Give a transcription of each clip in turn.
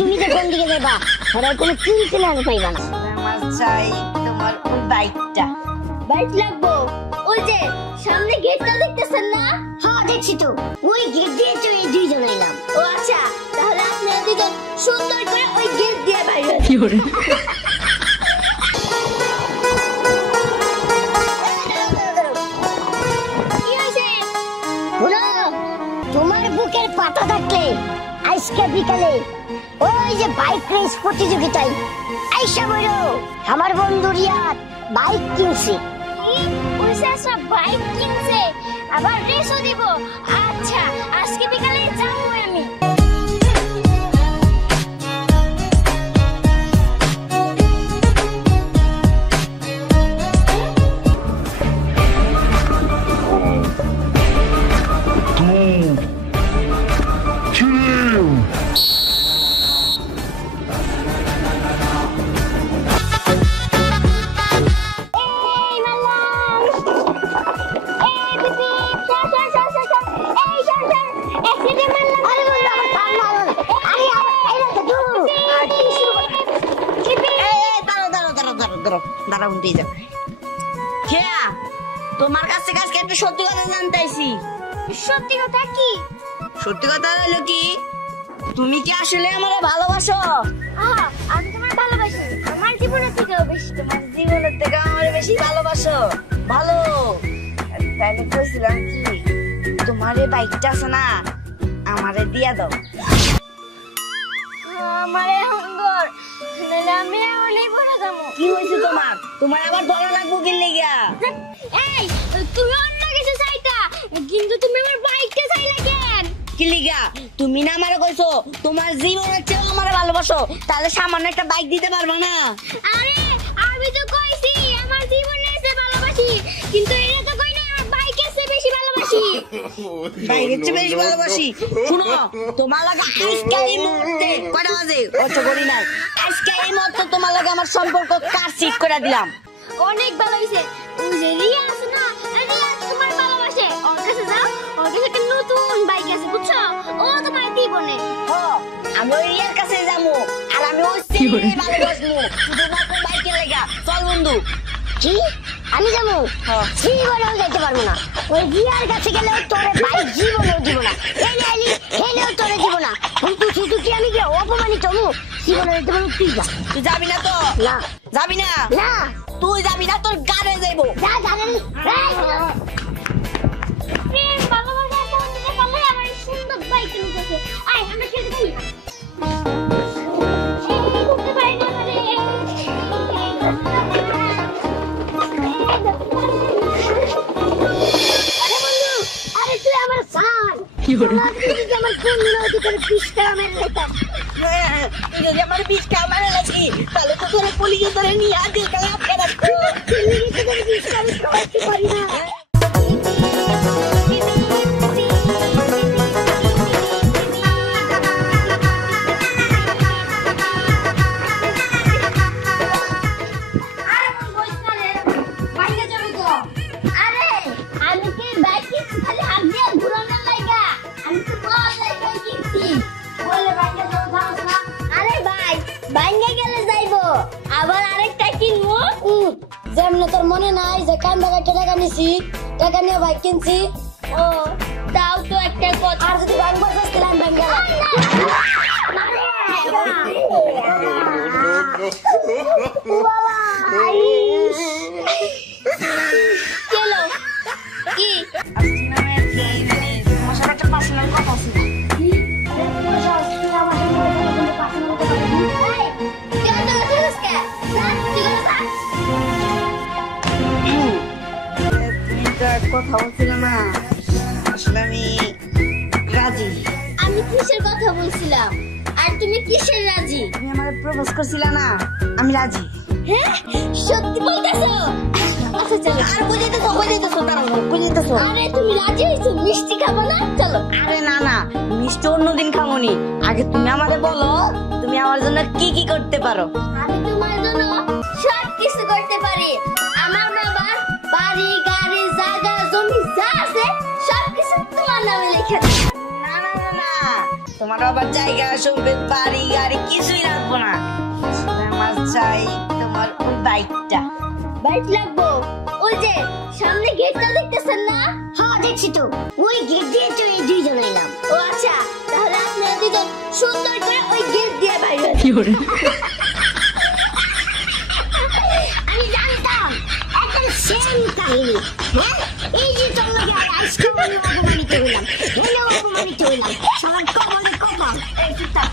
তুমি যে কোন দিকে যাবা ওরা কোনো চিন্তা পাইবা না। আমার চাই তোমার ওই বাইকটা। বাইক লাগবো? ওই যে সামনে গেটটা দেখতেছেন না? হ্যাঁ দেখছি তো, ওই গেট দিয়ে তো এই দুইজন এলাম। ও আচ্ছা, তাহলে আপনি এদিকে সুন্দর করে ওই গেট দিয়ে বাইরে আসুন। কি হয়েছে? শোনো, তোমার বুকের পাতা থাকলে আজকে বিকালে ওই যে বাইক রেস প্রতিযোগিতায় আইসা বলো আমার বন্ধু রিয়াদ বাইক কিনছে। ওই চাচা বাইক কিনছে, আবার রেসও দিব? আচ্ছা, আজকে বিকালে যাবো আমি। তোমার কাছ থেকে আজকে একটা সত্যি কথা জানতেছি। সত্যি কথা কি? সত্যি কথা হলো কি, তুমি কি আসলে আমারে ভালোবাসো? আমি তোমার ভালোবাসি, আমার জীবনের থেকেও বেশি। তোমার জীবনের থেকে আমার বেশি ভালোবাসো? ভালো। তাইলে কইছিলাম কি, তোমার এই বাইকটা আছে না, আমারে দিয়া দাও। আমার হুঙ্গর নালে আমি অনেক বড় যাবো। কি হয়েছে তোমার? তোমার আবার ধরা লাগবো কি লেগা? এই, তুমি অন্য কিছু চাইতা, কিন্তু তুমি আমার বাইকটা চাইলা কেন? কি লিগা? তুমি না আমারে কইছো তোমার জীবনের চেয়ে আমারে ভালোবাসো, তাহলে সামান্য একটা বাইক দিতে পারবা না? আরে আমি তো কইছি আমার জীবনের চেয়ে ভালোবাসি, কিন্তু এটা তো কই না আমার বাইকের চেয়ে বেশি ভালোবাসি। বাইকের চেয়ে বেশি ভালোবাসি? শুনো, তোমার লাগে আজকে এই মুহূর্তে কয়টা বাজে? অত করি নাই, আজকে এই মুহূর্তে তোমার লাগে আমার সম্পর্ক কাটছিট করে দিলাম। অনেক ভালো হইছে। ওই যে রিয়া আছে না, রিয়া তোমার ভালোবাসে, ওর কাছে যাও, ওর কাছে একটা নতুন বাইক আছে বুঝছো, ও তোমার দিবনে। আমি ওই রিয়ার কাছে যাবো, আর আমি ওই সিঁড়ি ভালোবাসবো শুধুমাত্র বাইকের লেগা। চল বন্ধু। কি আমি যাবো? জীবনেও যেতে পারবো না। ওই রিয়ার কাছে গেলেও তোরে বাইক জীবনেও দিব না, এলেও তোরে দিব না। কিন্তু শুধু কি আমি কি অপমানিত হবো? জীবনে যেতে পারবো, তুই যা। তুই যাবি না তো? না যাবি না? না, তুই যাবি না, তোর গাড়ি যাইবো। যা জানেন। প্রেম ভালোবাসা কোন দিকে পালে আমার সুন্দর বাইক কিনতেছে। আয় আমরা খেলতে যাই। এই করতে পারি না মানে। আরে বন্ধু, আরে তুই আমার সান কি হলো? তুই আমার কোন নদী করে পিস্তা মেরে লেতাম। তুই যদি আমার বিষ কামারে লাগি, তাহলে তো তোর পুলিশে ধরে নিয়ে আগে গেলে আপনারা আবার আরেকটা কিনবো। যেমন তোর মনে নাই যে কান্দা কাটে টাকা নিছি, টাকা নিয়ে বাইক কিনছি। ও তাও তো একটা কথা। আর যদি ব্যাংক বসে গেলাম ব্যাংকে চলো কি তোমার সাথে একটা পার্সোনাল কথা আছে। কথা বলছিল না, আসলে আমি রাজি। আমি কিসের কথা বলছিলাম আর তুমি কিসের রাজি? তুমি আমার প্রপোজ করছিল না, আমি রাজি। হ্যাঁ সত্যি বলতেছো? আচ্ছা চলো। আর বুঝাইতেছো দাঁড়াও, বুঝাইতেছো। আরে তুমি রাজি হইছো? মিষ্টি খাবো না? চলো। আরে না না, মিষ্টি অন্যদিন খামোনি। আগে তুমি আমাদের বলো তুমি আমার জন্য কি কি করতে পারো। আমি তোমার জন্য সব কিছু করতে পারি। আমার বাবার বাড়ি গাড়ি জায়গা জমি যা আছে সব কিছু তোমার নামে লিখে দিই। না না না না, তোমার আবার জায়গা সম্পদ বাড়ি গাড়ি কিছুই লাগবো না, আমার চাই তোমার ওই বাইকটা। বাইক লাগবো? ওই যে সামনে গেটটা দেখতেছেন না? হ্যাঁ দেখছি তো, ওই গেট দিয়ে তো এই দুইজন এলাম। ও আচ্ছা, তাহলে আপনারা দুজন সুন্দর করে ওই গেট দিয়ে বাইরে হন। আমি জানতাম একটা সেম কাহিনী। হ্যাঁ, এই যে তোমাকে আজকে আমি অপমানিত হইলাম, হেলেও অপমানিত হইলাম, সবার কপালে কপাল। এই চুপ থাক।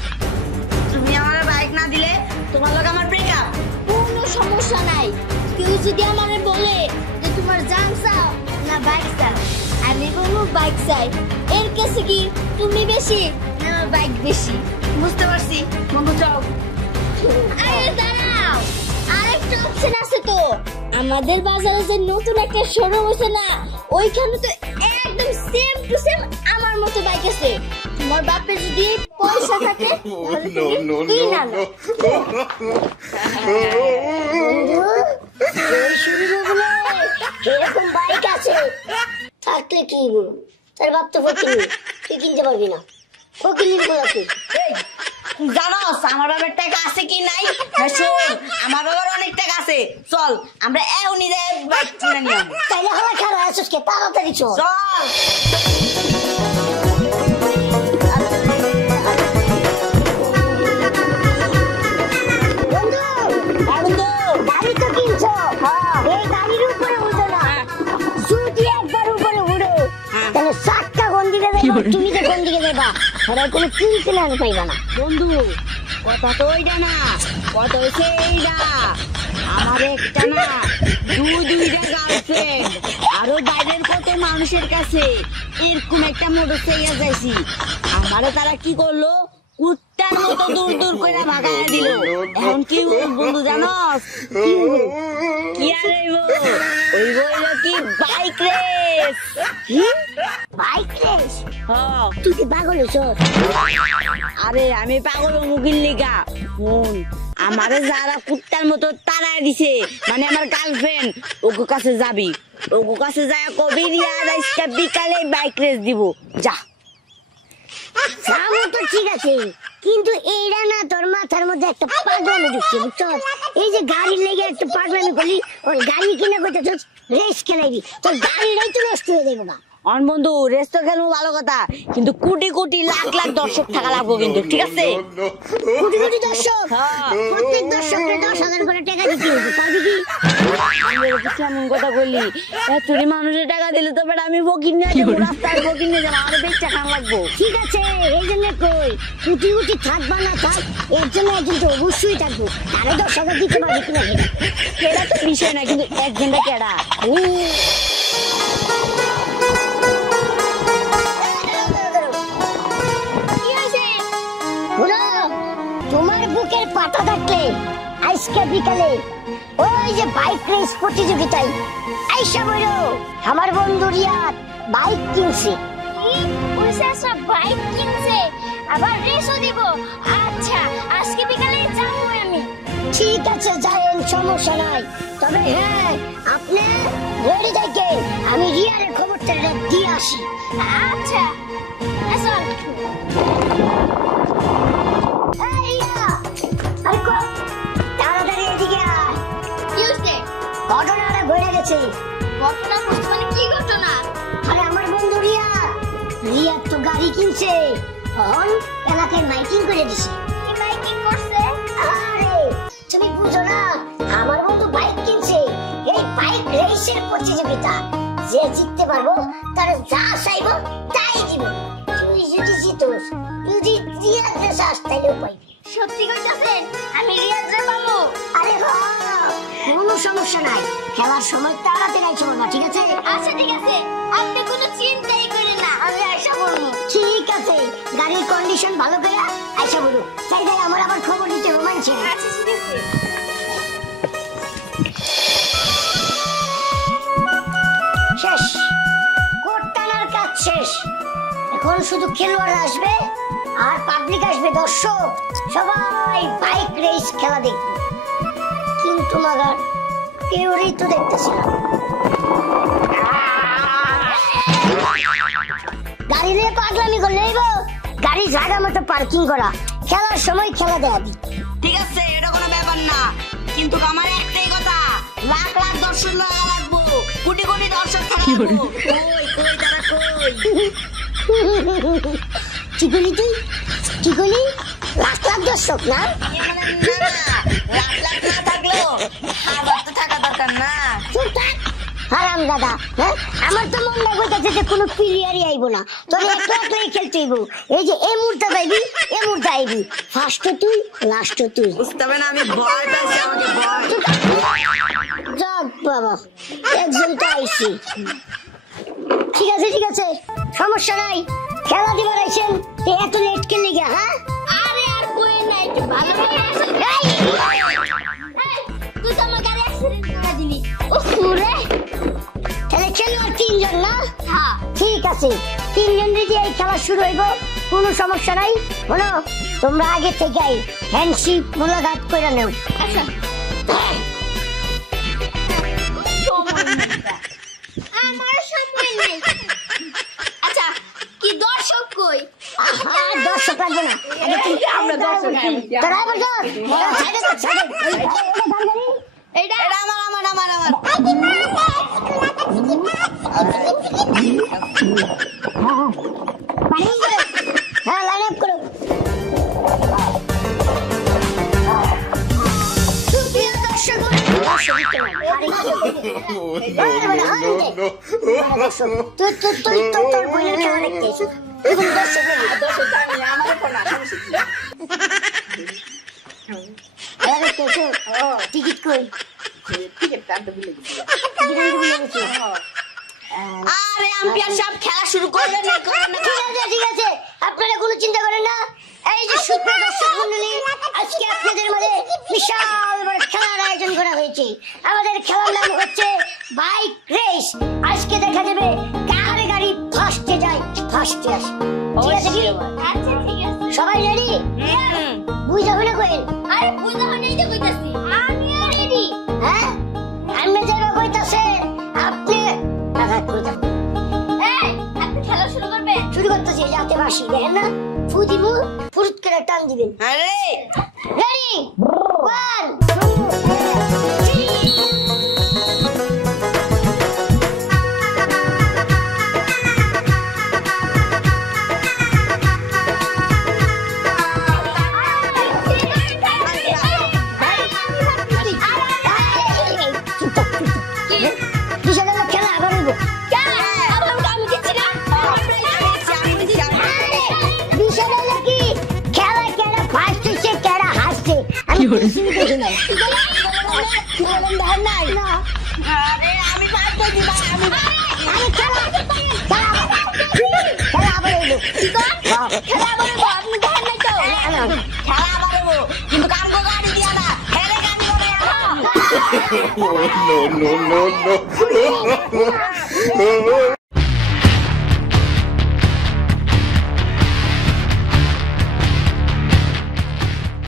তুমি আমার বাইক না দিলে তোমার লোক আমার ব্রেকআপ। কোনো সমস্যা নাই, কেউ যদি আমারে বলে যে তোমার জান চাও না বাইক চাও, আমি বলবো বাইক চাই। এর কাছে কি তুমি বেশি না বাইক বেশি? বুঝতে পারছি, বন্ধু যাও। আরে দাঁড়াও, আরেকটা অপশন আছে তো। আমাদের বাজারে যে নতুন একটা শোরুম হয়েছে না, ওইখানে তো একদম সেম টু সেম আমার মতো বাইক আছে। তোমার বাপের যদি পয়সা থাকে তাহলে তুমি কিনা নাও। এরকম বাইক আছে থাকলে কি বলবো, তার বাপ তো ফকির, তুই কিনতে পারবি না। ফকির বলা তুই জানোস আমার বাবার টাকা আছে কি নাই? হ্যাঁ শোন, আমার বাবার অনেক টাকা আছে, চল আমরা এখনই যাই বাইক কিনে নিয়ে আসবো। তাইলে হলে খারাপ আসিস কে, তাড়াতাড়ি চল। চল। বন্ধু, বন্ধু, গাড়ি তো কিনছো, এই গাড়ির উপরে উঠো না। যদি একবার উপরে উঠো তাহলে চারটা কোন দিকে দেবো, তুমি তো কোন দিকে দেবা, ওরা কোনো কিনতে না পাইবা না। বন্ধু, কথা তো ওইটা না, কথা হচ্ছে এইটা। আমার একটা না দুইটা গার্লফ্রেন্ড, আরো বাইরের কত মানুষের কাছে এরকম একটা মোটর চাইয়া যাইছি। আমারে তারা কি করলো, কুত্তার মতো দূর দূর করে ভাগায় দিল। এখন কি বন্ধু জানোস কি আর ওই বইল কি বাইক রেস। Bike race? হ্যাঁ, তুই কি পাগল হইছস? আরে আমি পাগল মুগির লিগা। শুন, আমারে যারা কুত্তার মতো তাড়ায় দিছে, মানে আমার গার্লফ্রেন্ড, ওগো কাছে যাবি, ওগো কাছে যায় কবি রিয়া আজকে বিকালে বাইক রেস দিব, যা। যাবো তো ঠিক আছে, কিন্তু এইটা না তোর মাথার মধ্যে একটা পাগলামি ঢুকছে, বুঝছস? এই যে গাড়ির লেগে একটা পাগলামি করলি, ওই গাড়ি কিনে কইতেছস রেস খেলাইবি, তোর গাড়িটাই তো নষ্ট হয়ে যাবে না। অন বন্ধু, রেস তো খেলবো ভালো কথা, কিন্তু কোটি কোটি লাখ লাখ দর্শক থাকা লাগবো কিন্তু, ঠিক আছে? কোটি কোটি দর্শক, হ্যাঁ। প্রত্যেক দর্শককে 10,000 করে টাকা দিতে হবে, পারবি কি? এমন কথা বললি, এতটি মানুষের টাকা দিলে তো বেটা আমি ফকির নিয়ে যাবো, রাস্তায় ফকির নিয়ে যাবো, আমাদের বেচা খান লাগবো। ঠিক আছে, এই জন্য কই কোটি কোটি থাকবা না থাক, এর জন্য একজন তো অবশ্যই থাকবো, তারে 10,000 দিতে পারবি কিনা সেটা তো বিষয় না, কিন্তু একজনটা কেডা? কি হয়েছে? শুনো, তোমার বুকের পাটা থাকলে আজকে বিকালে ওই যে বাইক রেস প্রতিযোগিতায় আইসা বলো, আমার বন্ধু রিয়াদ বাইক কিনছে। ওই স্যারটা বাইক কিনছে, আবার রেসও দিব। আচ্ছা, আজকে বিকালে যাবো আমি। ঠিক আছে, যাইন, সমস্যা নাই। তবে হ্যাঁ, আপনি রেডি থাকেন, আমি রিয়ারের খবরটা দিয়ে আসি। আচ্ছা, চল। এই রিয়া, আরে কই, তাড়াতাড়ি এদিকে আয়। কি হয়েছে? ঘটনাটা ঘটে গেছে। ঘটনা বুঝতে মানে কি ঘটনা? আরে আমার বন্ধু রিয়াদ তো গাড়ি কিনছে, এখন এলাকায় মাইকিং করে দিছে। কি বাইকিং করছে? আরে তুমি বুঝো না, আমার বন্ধু বাইক কিনছে, এই বাইক রেসের প্রতিযোগিতা, যে জিততে পারবো তার যা চাইবো তাই দিব। তুই যদি জিতোস, তুই যদি রিয়াদে চাস তাইলেও পাইবি। সত্যি কইতাছেন? আমি রিয়াজরে পাবো? আরে হ্যাঁ, কোনো সমস্যা নাই, খেলার সময় তাড়াতাড়ি আইসা বলবা, ঠিক আছে? আচ্ছা ঠিক আছে, আপনি কোনো চিন্তাই করেন না, আমি আশা করবো। ঠিক আছে, গাড়ির কন্ডিশন ভালো করে আইসা বলো, চাইলে আমার আবার খবর দিতে হবে মানছে। আচ্ছা ঠিক আছে। শেষ, কোট টানার কাজ শেষ, এখন শুধু খেলোয়াড় আসবে আর পাবলিক আসবে, দর্শক সবাই বাইক রেস খেলা দেখবে। কিন্তু মাগার কেউই তো দেখতেছি না। গাড়ি নিয়ে পাগলামি করলে গাড়ি জায়গা মতো পার্কিং করা, খেলার সময় খেলা দেখাবি। ঠিক আছে, এটা কোনো ব্যাপার না, কিন্তু আমার একটাই কথা, লাখ লাখ দর্শক লাগা লাগবো, কোটি কোটি দর্শক থাকা লাগবো। কই তারা কই? কি বলি তুই? কি বলি? লাখ লাখ দর্শক না? লাখ লাখ না থাকলেও আবার তো থাকা দরকার না। চুপ থাক হারাম দাদা। হ্যাঁ, আমার তো মন লাগবে যে কোনো প্লেয়ারই আইবো না, তোরে একলা একলাই খেলতে হইব। এই যে এই মুহূর্তে পাইবি, এই মুহূর্তে আইবি, ফার্স্ট তুই, লাস্ট তুই। বুঝতে হবে না, আমি ভয় পাইছি, আমাকে ভয়। যাক বাবা, একজন তো আইছি। ঠিক আছে ঠিক আছে, সমস্যা নাই, খেলা দিবার আইছেন, এত লেট খেলে গিয়া? হ্যাঁ, আরে আর কই না, একটু ভালো করে আসেন। তুই তো আমার গাড়ি অ্যাক্সিডেন্ট করে দিলি। উফ রে, তাহলে খেলো আর তিনজন না? হ্যাঁ ঠিক আছে, তিনজন যদি এই খেলা শুরু হইব, কোনো সমস্যা নাই। বলো, তোমরা আগে থেকে হ্যান্ডশিপ মোলাকাত করে নেও। আচ্ছা আমার সময় নেই। আচ্ছা কি দর্শক কই? দর্শক লাগবে না, আমরা দর্শক তোরা এবার যা, ছাড়ে দে, ছাড়ে। এইটা এটা আমার। হ্যাঁ, লাইন আপ করো। সুপ্রিয় দর্শক তোর বইয়ের খেলা দেখতে এসো। টিকিট কই? আরে আম্পায়ার সব খেলা শুরু করলেন না? ঠিক আছে, আপনারা কোনো চিন্তা করেন না। এই যে সুপ্রিয় দর্শক মন্ডলী, আজকে আপনাদের মাঝে বিশাল বড় খেলার আয়োজন করা হয়েছে। আমাদের খেলার নাম হচ্ছে বাইক রেস। আজকে দেখা যাবে কার গাড়ি ফার্স্টে যায়, ফার্স্টে আসে। ঠিক আছে কি? আচ্ছা ঠিক আছে। সবাই রেডি? বুঝা হলে কইল? আরে বুঝা হয়নি তো কইতাছি, আমিও রেডি। হ্যাঁ, আমি যাইবা কইতাছে, আপনি আঘাত করতেন। এই আপনি খেলা শুরু করবেন? শুরু করতেছি, যাতে বাসি দেখেন না, ফু দিবু, ফুরুত করে টান দিবেন। আরে রেডি, 1 2 3। খেলা আবার হইব। আমি দিচ্ছি না। বিষয়টা হলো কি, খেলা কেডা ফার্স্ট হইছে, কেডা হাসছে, আমি কিছুই বুঝি নাই। কি বলেন দেখেন নাই? না, আরে আমি পারতেছি না, আরে খেলা আবার হইব। খেলা আবার হইবো, আপনি দেখেন নাই তো? খেলা আবার হবো, কিন্তু কামগো গাড়ি দিয়া না, হেরে গাড়ি করে no, no, no, no, no.